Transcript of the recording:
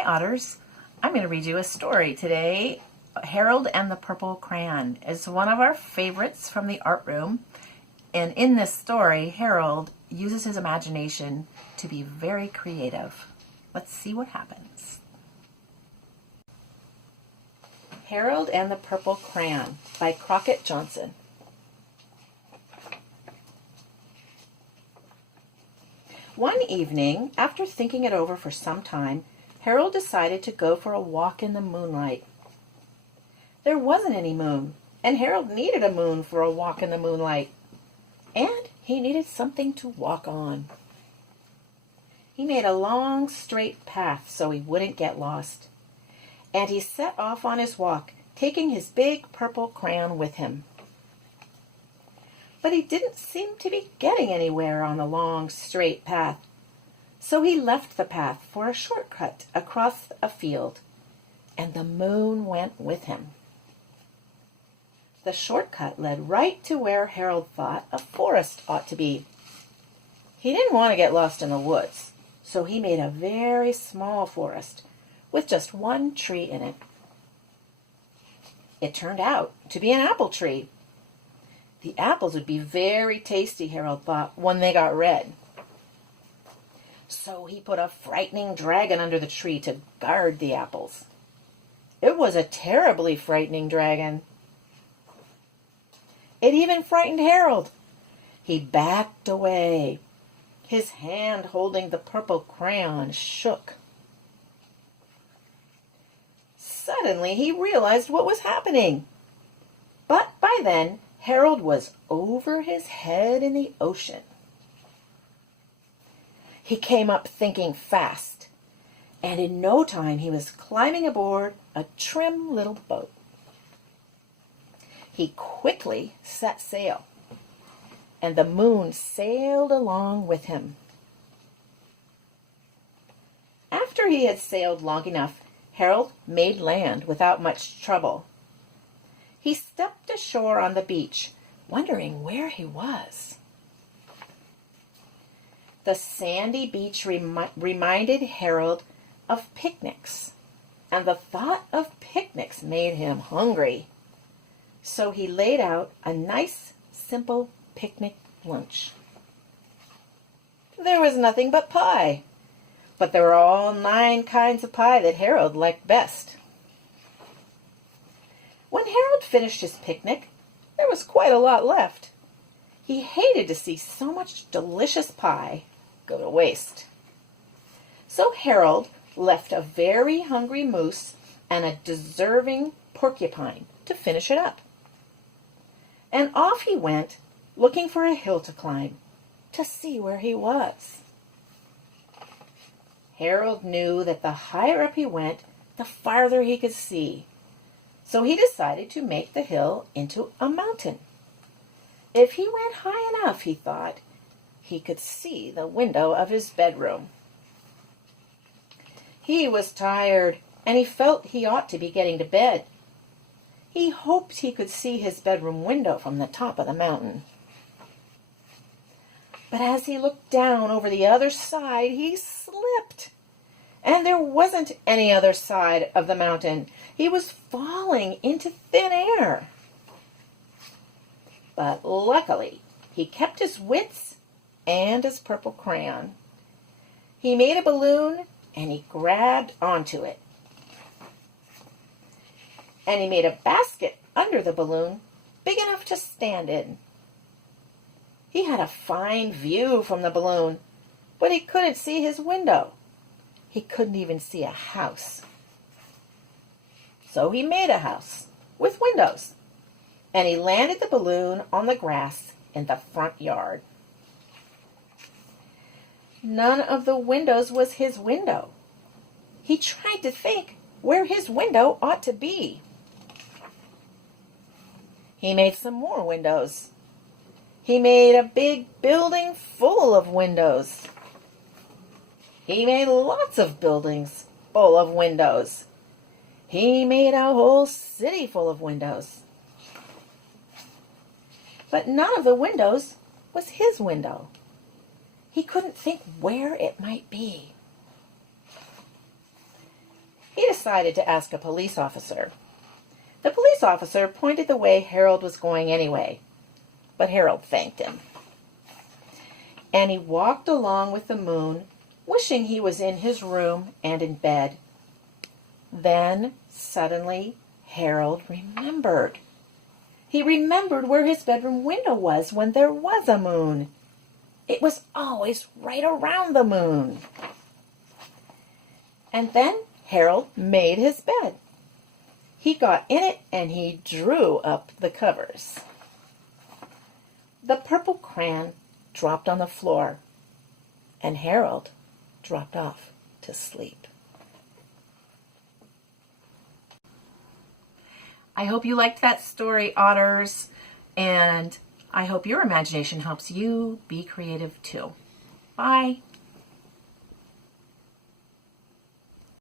Hi Otters, I'm going to read you a story today. Harold and the Purple Crayon is one of our favorites from the art room. And in this story, Harold uses his imagination to be very creative. Let's see what happens. Harold and the Purple Crayon by Crockett Johnson. One evening, after thinking it over for some time, Harold decided to go for a walk in the moonlight. There wasn't any moon, and Harold needed a moon for a walk in the moonlight. And he needed something to walk on. He made a long, straight path so he wouldn't get lost. And he set off on his walk, taking his big purple crayon with him. But he didn't seem to be getting anywhere on the long, straight path. So he left the path for a shortcut across a field, and the moon went with him. The shortcut led right to where Harold thought a forest ought to be. He didn't want to get lost in the woods, so he made a very small forest with just one tree in it. It turned out to be an apple tree. The apples would be very tasty, Harold thought, when they got red. So he put a frightening dragon under the tree to guard the apples. It was a terribly frightening dragon. It even frightened Harold. He backed away. His hand holding the purple crayon shook. Suddenly he realized what was happening. But by then, Harold was over his head in the ocean. He came up thinking fast, and in no time he was climbing aboard a trim little boat. He quickly set sail, and the moon sailed along with him. After he had sailed long enough, Harold made land without much trouble. He stepped ashore on the beach, wondering where he was. The sandy beach reminded Harold of picnics, and the thought of picnics made him hungry. So he laid out a nice, simple picnic lunch. There was nothing but pie, but there were all 9 kinds of pie that Harold liked best. When Harold finished his picnic, there was quite a lot left. He hated to see so much delicious pie go to waste. So Harold left a very hungry moose and a deserving porcupine to finish it up. And off he went, looking for a hill to climb, to see where he was. Harold knew that the higher up he went, the farther he could see. So he decided to make the hill into a mountain. If he went high enough, he thought, he could see the window of his bedroom. He was tired, and he felt he ought to be getting to bed. He hoped he could see his bedroom window from the top of the mountain. But as he looked down over the other side, he slipped. And there wasn't any other side of the mountain. He was falling into thin air. But luckily, he kept his wits and his purple crayon. He made a balloon and he grabbed onto it. And he made a basket under the balloon big enough to stand in. He had a fine view from the balloon, but he couldn't see his window. He couldn't even see a house. So he made a house with windows, and he landed the balloon on the grass in the front yard. None of the windows was his window. He tried to think where his window ought to be. He made some more windows. He made a big building full of windows. He made lots of buildings full of windows. He made a whole city full of windows. But none of the windows was his window. He couldn't think where it might be. decided to ask a police officer. The police officer pointed the way Harold was going anyway, but Harold thanked him. And he walked along with the moon, wishing he was in his room and in bed. Then, suddenly, Harold remembered. He remembered where his bedroom window was when there was a moon. It was always right around the moon. And then Harold made his bed. He got in it and he drew up the covers. The purple crayon dropped on the floor, and Harold dropped off to sleep. I hope you liked that story, Otters, and I hope your imagination helps you be creative too. Bye.